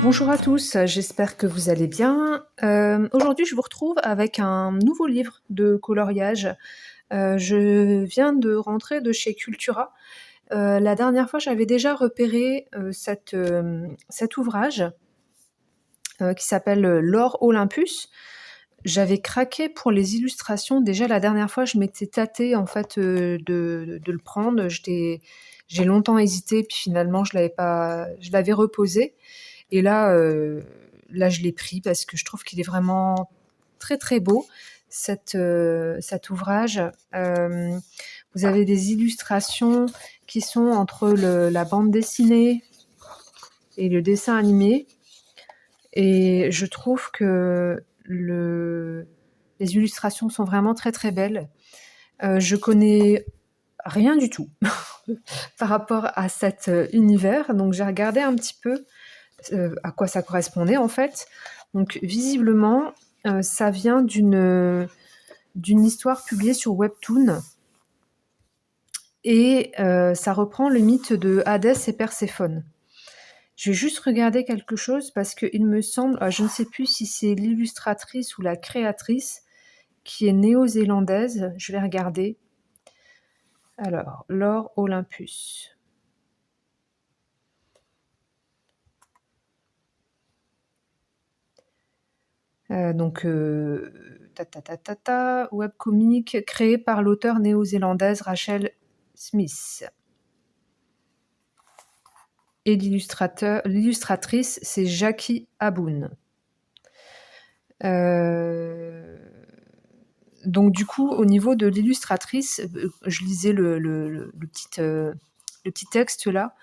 Bonjour à tous, j'espère que vous allez bien. Aujourd'hui, je vous retrouve avec un nouveau livre de coloriage. Je viens de rentrer de chez Cultura. La dernière fois, j'avais déjà repéré cet ouvrage qui s'appelle L'Or Olympus. J'avais craqué pour les illustrations. Déjà, la dernière fois, je m'étais tâtée en fait de le prendre. J'ai longtemps hésité, puis finalement, je l'avais reposé. Et là, je l'ai pris parce que je trouve qu'il est vraiment très très beau, cet ouvrage. Vous avez des illustrations qui sont entre la bande dessinée et le dessin animé. Et je trouve que les illustrations sont vraiment très très belles. Je connais rien du tout par rapport à cet univers, donc j'ai regardé un petit peu à quoi ça correspondait en fait. Donc visiblement, ça vient d'une histoire publiée sur Webtoon et ça reprend le mythe de Hadès et Perséphone. Je vais juste regarder quelque chose parce qu'il me semble, je ne sais plus si c'est l'illustratrice ou la créatrice qui est néo-zélandaise. Je vais regarder. Alors, L'Or Olympus. Webcomic créé par l'auteure néo-zélandaise Rachel Smith. Et l'illustratrice, c'est Jackie Aboun. Donc du coup, au niveau de l'illustratrice, je lisais le petit texte là,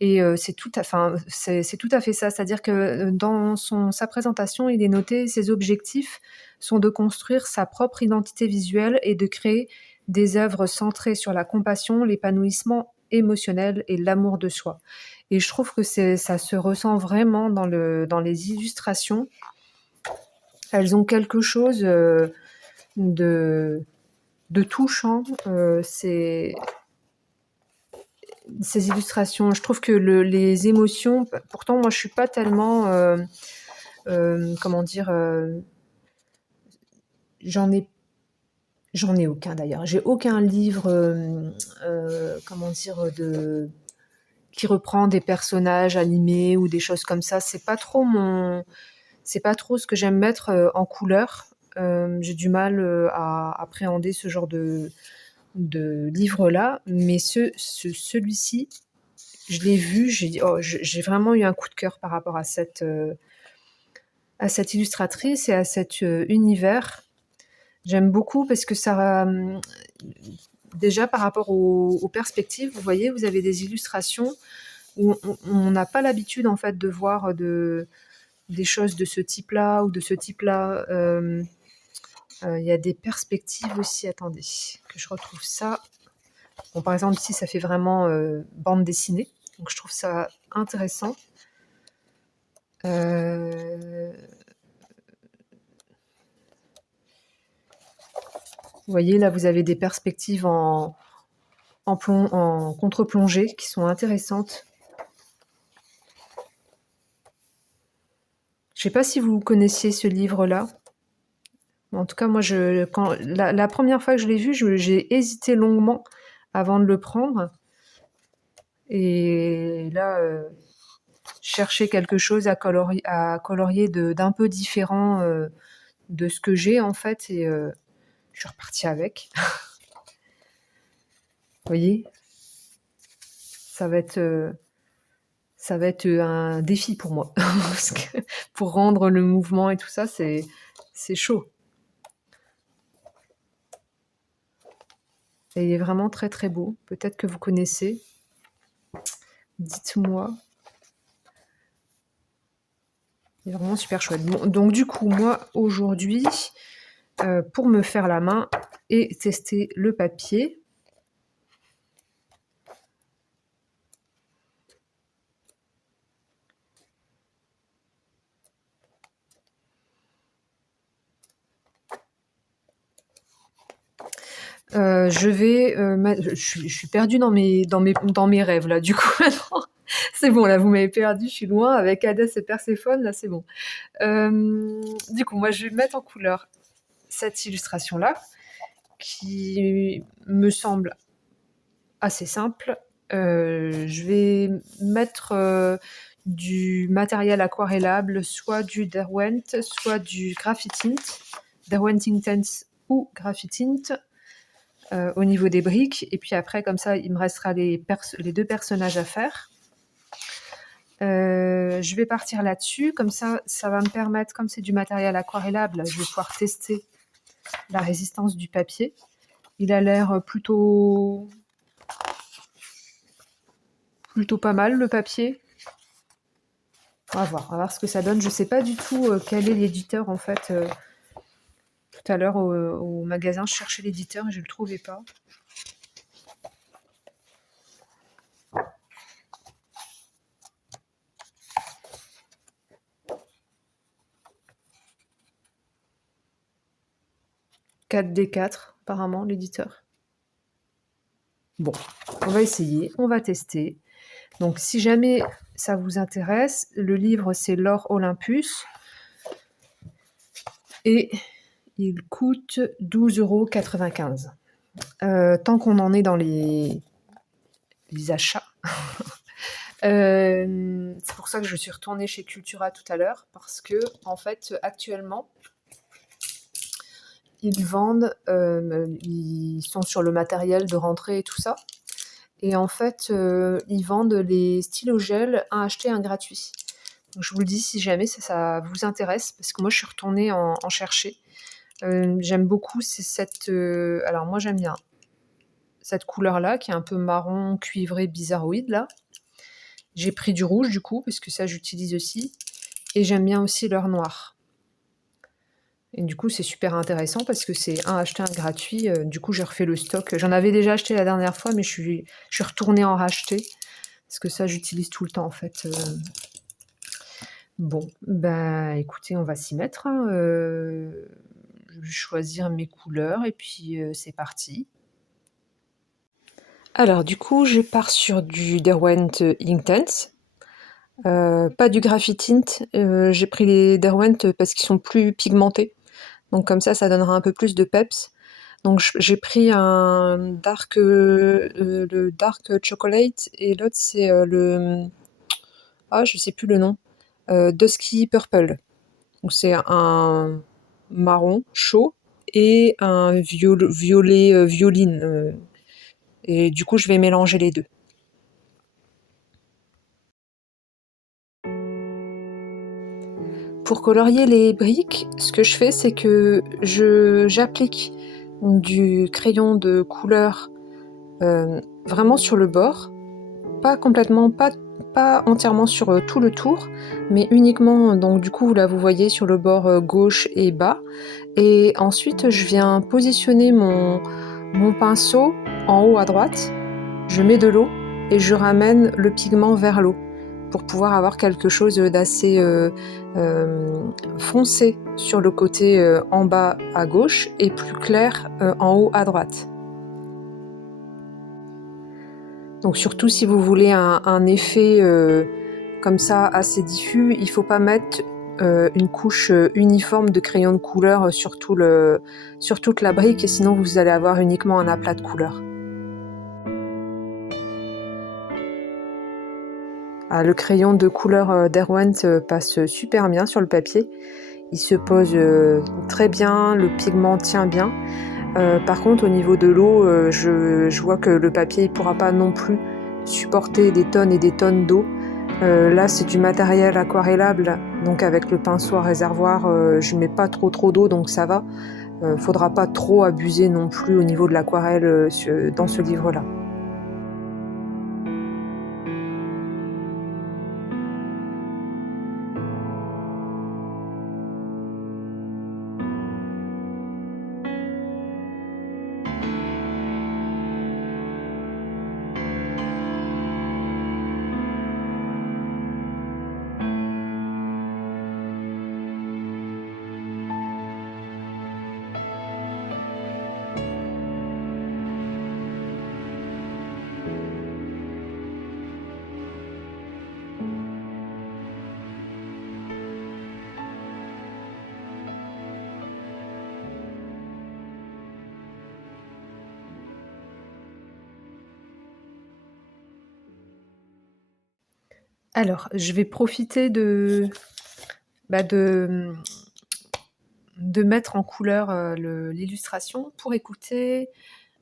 et c'est tout à fait ça. C'est-à-dire que dans sa présentation, il est noté: ses objectifs sont de construire sa propre identité visuelle et de créer des œuvres centrées sur la compassion, l'épanouissement émotionnel et l'amour de soi. Et je trouve que ça se ressent vraiment dans les illustrations. Elles ont quelque chose de touchant. Ces illustrations, je trouve que les émotions, pourtant moi je suis pas tellement, comment dire, j'en ai aucun d'ailleurs. J'ai aucun livre, comment dire, qui reprend des personnages animés ou des choses comme ça. C'est pas trop ce que j'aime mettre en couleur. J'ai du mal à appréhender ce genre de livre-là, mais celui-ci, je l'ai vu, j'ai dit, oh, j'ai vraiment eu un coup de cœur par rapport à cette illustratrice et à cet univers. J'aime beaucoup parce que ça, déjà par rapport aux perspectives, vous voyez, vous avez des illustrations où on n'a pas l'habitude en fait de voir des choses de ce type-là ou de ce type-là. Il y a des perspectives aussi, attendez, que je retrouve ça. Bon, par exemple, ici, ça fait vraiment bande dessinée, donc je trouve ça intéressant. Vous voyez, là, vous avez des perspectives en contre-plongée qui sont intéressantes. Je ne sais pas si vous connaissiez ce livre-là. En tout cas, moi, la première fois que je l'ai vu, j'ai hésité longuement avant de le prendre. Et là, chercher quelque chose à colorier d'un peu différent de ce que j'ai, en fait, et je suis repartie avec. Vous voyez, ça va être un défi pour moi. Parce que pour rendre le mouvement et tout ça, c'est chaud. Et il est vraiment très très beau. Peut-être que vous connaissez. Dites-moi. Il est vraiment super chouette. Bon, donc du coup, moi, aujourd'hui, pour me faire la main et tester le papier, je vais je suis perdue dans mes rêves là, du coup. C'est bon, là, vous m'avez perdu, je suis loin. Avec Hadès et Perséphone, là, c'est bon. Du coup, moi, je vais mettre en couleur cette illustration-là, qui me semble assez simple. Je vais mettre du matériel aquarellable, soit du Derwent, soit du Graphitint, Derwent Intense ou Graphitint, au niveau des briques. Et puis après, comme ça, il me restera les deux personnages à faire. Je vais partir là-dessus, comme ça va me permettre, comme c'est du matériel aquarellable, je vais pouvoir tester la résistance du papier. Il a l'air plutôt pas mal, le papier. On va voir ce que ça donne. Je sais pas du tout quel est l'éditeur en fait. Tout à l'heure au magasin, je cherchais l'éditeur et je le trouvais pas. D4 apparemment, l'éditeur. Bon, on va essayer, on va tester. Donc si jamais ça vous intéresse, le livre c'est l'Or Olympus et il coûte 12,95 €. Tant qu'on en est dans les achats, c'est pour ça que je suis retournée chez Cultura tout à l'heure, parce que en fait actuellement ils vendent, ils sont sur le matériel de rentrée et tout ça. Et en fait, ils vendent les stylos gel, un acheté, un gratuit. Donc je vous le dis si jamais ça vous intéresse, parce que moi je suis retournée en chercher. J'aime beaucoup, c'est cette... alors moi j'aime bien cette couleur-là, qui est un peu marron, cuivré, bizarroïde, là. J'ai pris du rouge du coup, parce que ça j'utilise aussi. Et j'aime bien aussi leur noir. Et du coup, c'est super intéressant parce que c'est un acheté, un gratuit. Du coup, j'ai refait le stock. J'en avais déjà acheté la dernière fois, mais je suis retournée en racheter. Parce que ça, j'utilise tout le temps, en fait. Bon, bah écoutez, on va s'y mettre, hein. Je vais choisir mes couleurs et puis c'est parti. Alors, du coup, je pars sur du Derwent Inktense. Pas du Graphitint. J'ai pris les Derwent parce qu'ils sont plus pigmentés. Donc comme ça donnera un peu plus de peps. Donc j'ai pris le dark chocolate et l'autre c'est je sais plus le nom, dusky purple. Donc c'est un marron chaud et un violet violine. Et du coup je vais mélanger les deux. Pour colorier les briques, ce que je fais, c'est que j'applique du crayon de couleur vraiment sur le bord, pas complètement, pas entièrement sur tout le tour, mais uniquement, donc du coup là vous voyez sur le bord gauche et bas. Et ensuite je viens positionner mon pinceau en haut à droite, je mets de l'eau et je ramène le pigment vers l'eau pour pouvoir avoir quelque chose d'assez foncé sur le côté en bas à gauche et plus clair en haut à droite. Donc surtout si vous voulez un effet comme ça assez diffus, il ne faut pas mettre une couche uniforme de crayon de couleur sur toute la brique, et sinon vous allez avoir uniquement un aplat de couleur. Le crayon de couleur Derwent passe super bien sur le papier. Il se pose très bien, le pigment tient bien. Par contre, au niveau de l'eau, je vois que le papier ne pourra pas non plus supporter des tonnes et des tonnes d'eau. Là, c'est du matériel aquarellable, donc avec le pinceau à réservoir, je ne mets pas trop d'eau, donc ça va. Faudra pas trop abuser non plus au niveau de l'aquarelle dans ce livre-là. Alors, je vais profiter de mettre en couleur, l'illustration pour écouter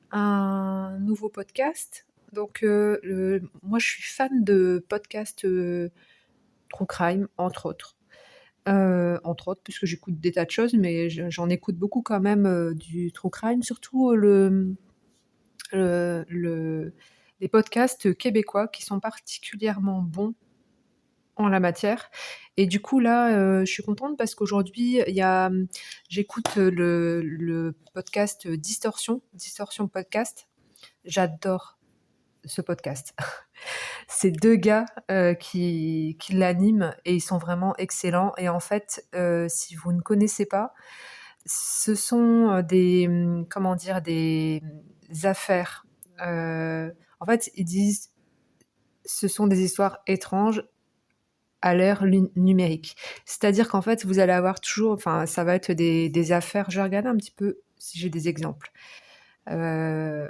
un nouveau podcast. Donc, moi je suis fan de podcasts, true crime, entre autres, puisque j'écoute des tas de choses, mais j'en écoute beaucoup quand même, du true crime, surtout, le les podcasts québécois qui sont particulièrement bons en la matière. Et du coup là, je suis contente parce qu'aujourd'hui, j'écoute, le podcast Distorsion Podcast. J'adore ce podcast. C'est 2 gars, qui l'animent et ils sont vraiment excellents et en fait, si vous ne connaissez pas, ce sont, comment dire? Des affaires, en fait, ils disent: «Ce sont des histoires étranges à l'ère numérique». C'est-à-dire qu'en fait, vous allez avoir toujours enfin, ça va être des affaires je vais regarder un petit peu si j'ai des exemples. Heu,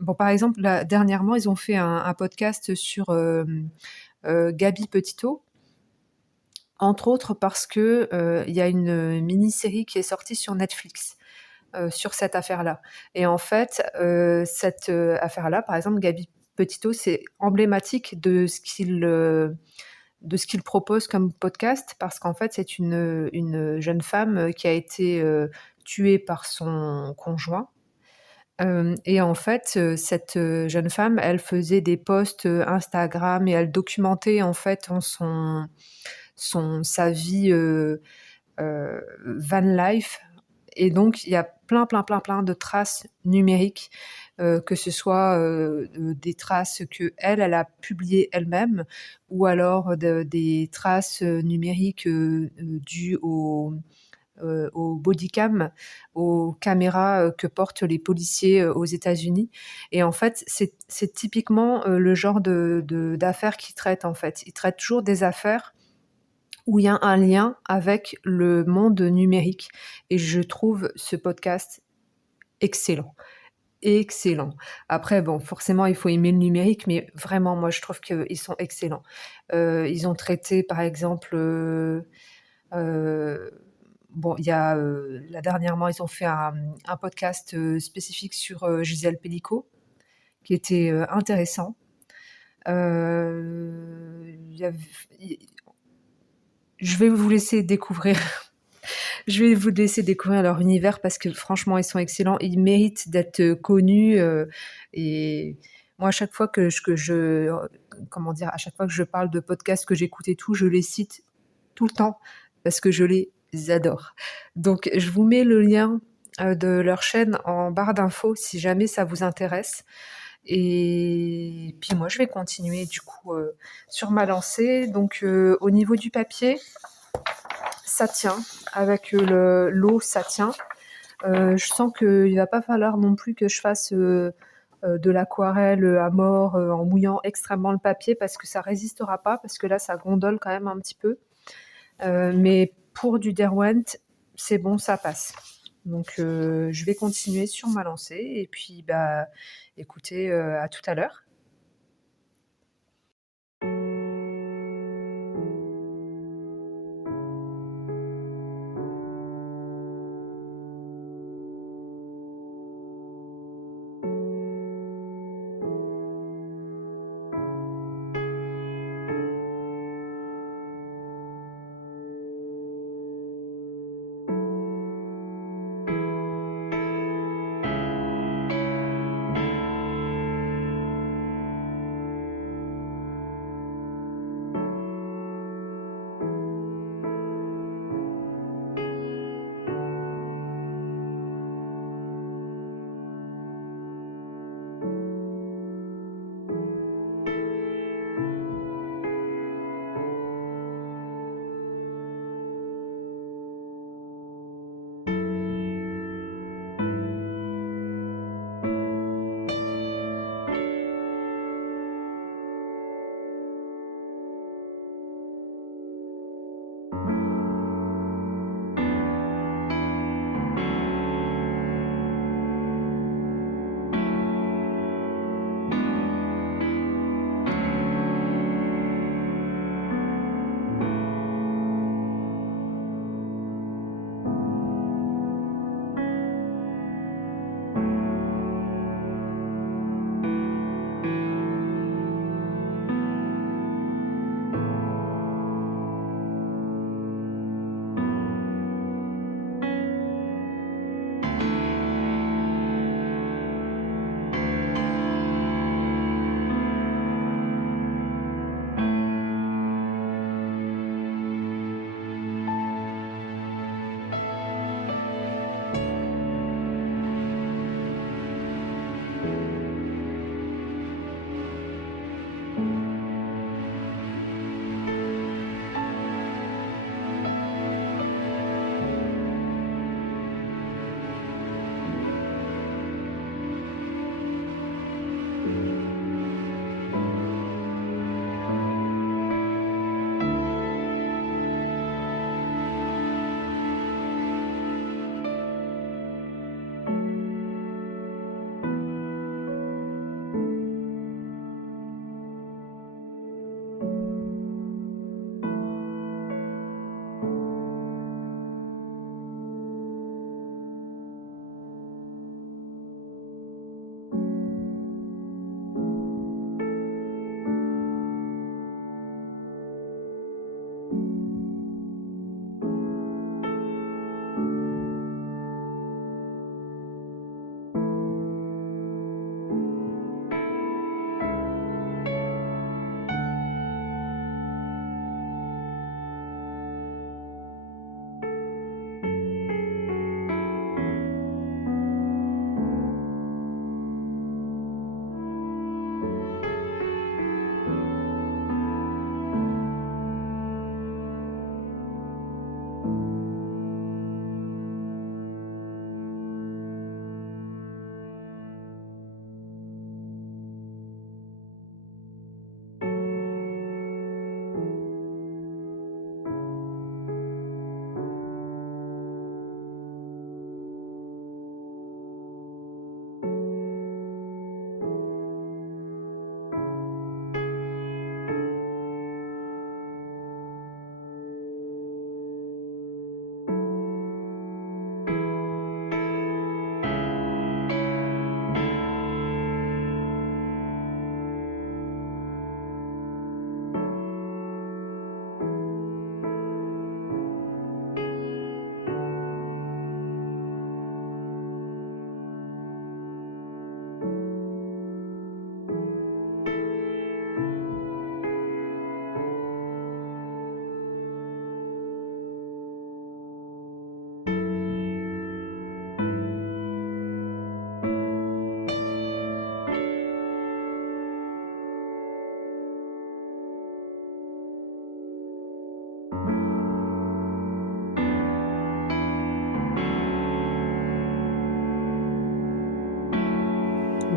bon, par exemple, là, dernièrement, ils ont fait un podcast sur, Gabi Petito, entre autres parce que, il y a une mini-série qui est sortie sur Netflix, sur cette affaire-là et en fait, cette, affaire-là, par exemple, Gabi Petito, c'est emblématique de ce qu'il propose comme podcast parce qu'en fait, c'est une jeune femme, qui a été, tuée par son conjoint. Hem Et en fait, cette, jeune femme, elle faisait des posts, Instagram et elle documentait en fait sa vie, van life et donc il y a plein, plein, plein, plein de traces numériques, que ce soit, des traces qu'elle a publiées elle-même ou alors des traces, numériques, dues aux bodycam, aux caméras, que portent les policiers, aux États-Unis et en fait, c'est typiquement, le genre d'affaires qu'ils traitent, en fait. Ils traitent toujours des affaires où il y a un lien avec le monde numérique et je trouve ce podcast excellent, excellent. Après bon, forcément, il faut aimer le numérique, mais vraiment, moi, je trouve qu'ils sont excellents. Ils ont traité, par exemple, heu, bon, il y a, là, dernièrement, ils ont fait un podcast, spécifique sur, Gisèle Pelicot, qui était, intéressant. Il y av i Je vais vous laisser découvrir je vais vous laisser découvrir leur univers parce que franchement, ils sont excellents. Ils méritent d'être, connus, et moi, à chaque fois comment dire? À chaque fois que je parle de podcasts que j'écoute et tout, je les cite tout le temps parce que je les adore. Donc je vous mets le lien, de leur chaîne en barre d'infos si jamais ça vous intéresse et puis moi, je vais continuer du coup, sur ma lancée. Donc au niveau du papier, ça tient. Avec l'eau, ça tient. Je sens qu'il va pas falloir non plus que je fasse, de l'aquarelle, à mort, en mouillant extrêmement le papier parce que ça résistera pas, parce que là, ça gondole quand même un petit peu. Mais pour du Derwent, c'est bon, ça passe. Donc je vais continuer sur ma lancée et puis, bah, écoutez, à tout à l'heure.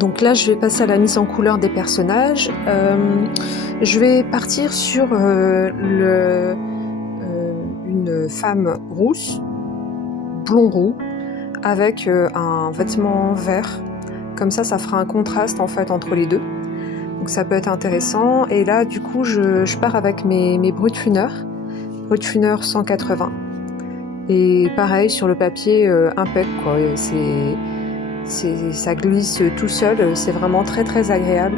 Donc là, je vais passer à la mise en couleur des personnages. Je vais partir sur, une femme rousse, blond roux, avec, un vêtement vert. Comme ça fera un contraste, en fait, entre les 2. Donc ça peut être intéressant et là, du coup, je pars avec mes Brutfunner 180 et pareil sur le papier, impec quoi, ça glisse tout seul, c'est vraiment très, très agréable.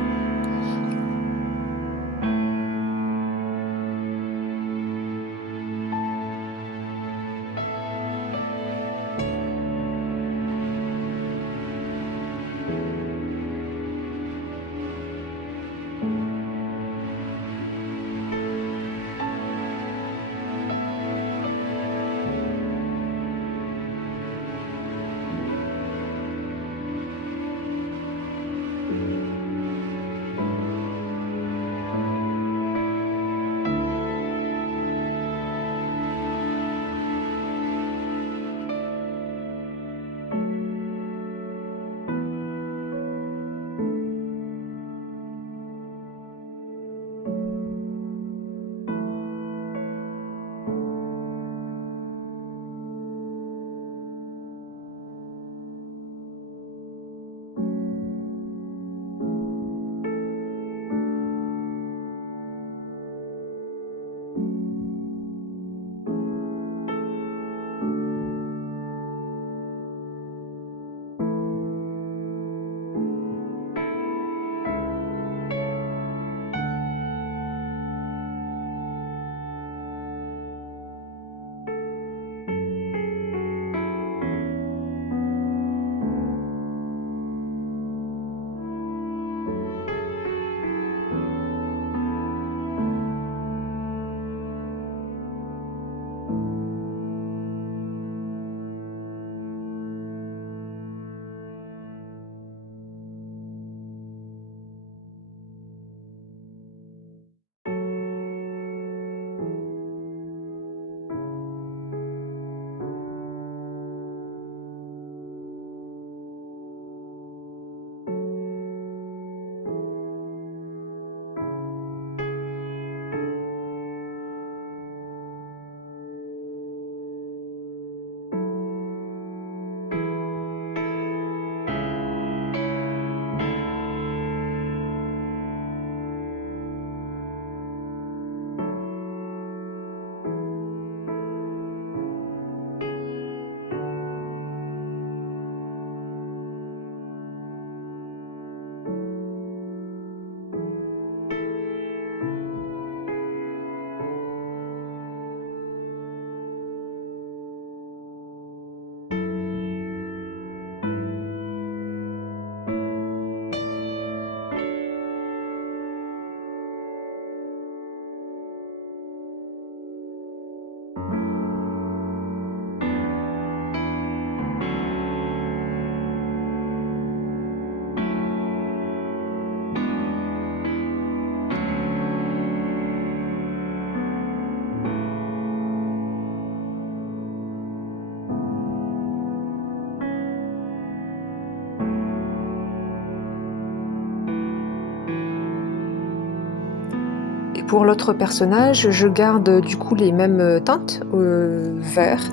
Et pour l'autre personnage, je garde, du coup les mêmes, teintes, vert.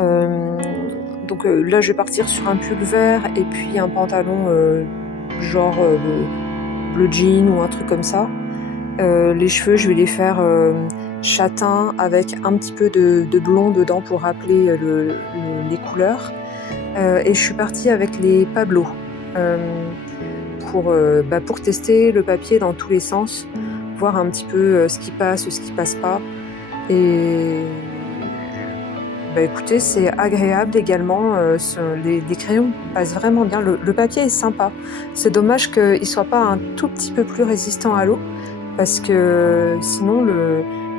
Hem, là, je vais partir sur un pull vert et puis un pantalon, genre, bleu jean ou un truc comme ça. Les cheveux, je vais les faire, châtain avec un petit peu de blond dedans pour rappeler, les couleurs. Et je suis partie avec les Pablo, hem, pour tester le papier dans tous les sens, voir un petit peu, ce qui passe, ce qui passe pas et écoutez, c'est agréable également, les crayons passent vraiment bien. Le papier est sympa. C'est dommage qu'il soit pas un tout petit peu plus résistant à l'eau parce que sinon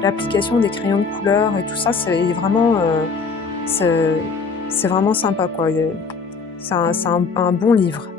l'application des crayons de couleur et tout ça, c'est c'est vraiment sympa quoi. C'est un bon livre.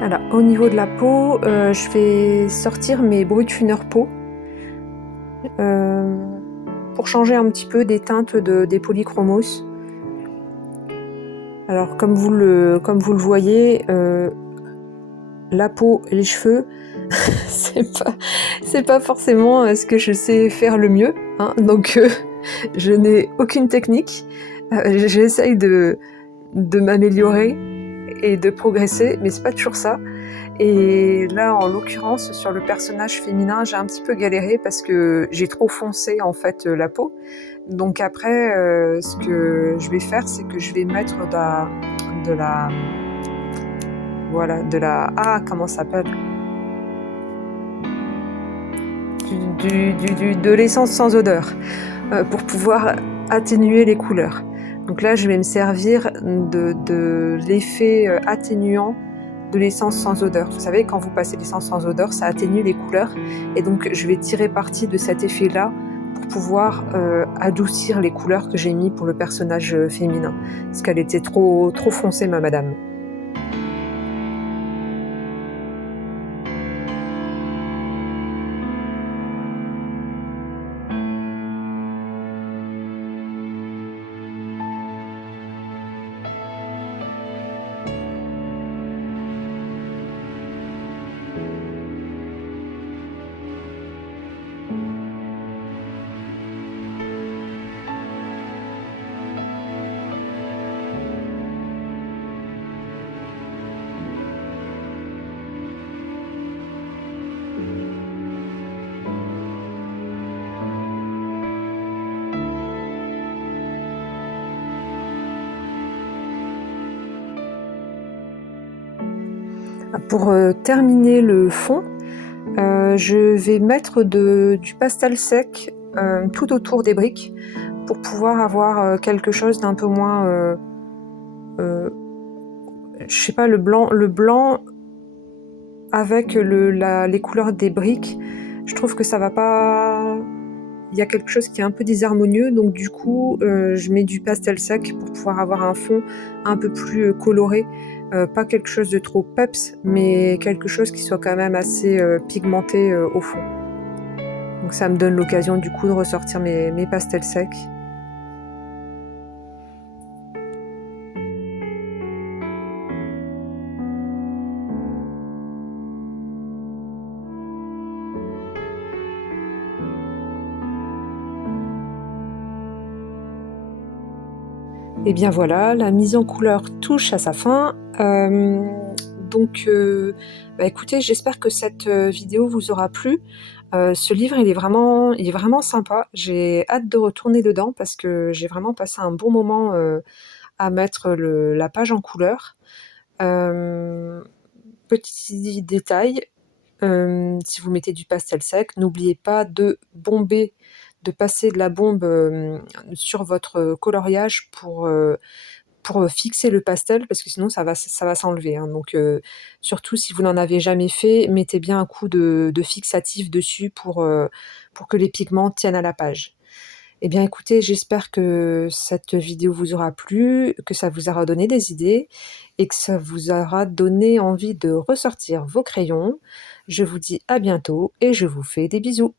Alors, au niveau de la peau, je vais sortir mes Brutfunner peau pour changer un petit peu des teintes des polychromos. Alors, comme vous le voyez, la peau et les cheveux, c'est pas forcément ce que je sais faire le mieux, hein, donc je n'ai aucune technique. J'essaye de m'améliorer et de progresser, mais c'est pas toujours ça. Et là, en l'occurrence, sur le personnage féminin, j'ai un petit peu galéré parce que j'ai trop foncé en fait la peau. Donc après, ce que je vais faire, c'est que je vais mettre de la voilà, comment ça s'appelle, de l'essence sans odeur pour pouvoir atténuer les couleurs. Donc là, je vais me servir de l'effet atténuant de l'essence sans odeur. Vous savez, quand vous passez l'essence sans odeur, ça atténue les couleurs. Et donc, je vais tirer parti de cet effet-là pour pouvoir adoucir les couleurs que j'ai mis pour le personnage féminin. Parce qu'elle était trop foncée, ma madame. Pour terminer le fond, je vais mettre du pastel sec tout autour des briques pour pouvoir avoir quelque chose d'un peu moins, je sais pas, le blanc avec les couleurs des briques. Je trouve que ça va pas. Il y a quelque chose qui est un peu désharmonieux, donc du coup, je mets du pastel sec pour pouvoir avoir un fond un peu plus coloré. Pas quelque chose de trop peps, mais quelque chose qui soit quand même assez pigmenté au fond. Donc ça me donne l'occasion du coup de ressortir mes pastels secs. Et bien voilà, la mise en couleur touche à sa fin. Donc, bah écoutez, j'espère que cette vidéo vous aura plu. Ce livre, il est vraiment sympa. J'ai hâte de retourner dedans parce que j'ai vraiment passé un bon moment à mettre la page en couleur. Petit détail, si vous mettez du pastel sec, n'oubliez pas de passer de la bombe sur votre coloriage pour fixer le pastel, parce que sinon ça va s'enlever, hein. Donc surtout si vous n'en avez jamais fait, mettez bien un coup de fixatif dessus pour que les pigments tiennent à la page. Eh bien écoutez, j'espère que cette vidéo vous aura plu, que ça vous aura donné des idées et que ça vous aura donné envie de ressortir vos crayons. Je vous dis à bientôt et je vous fais des bisous.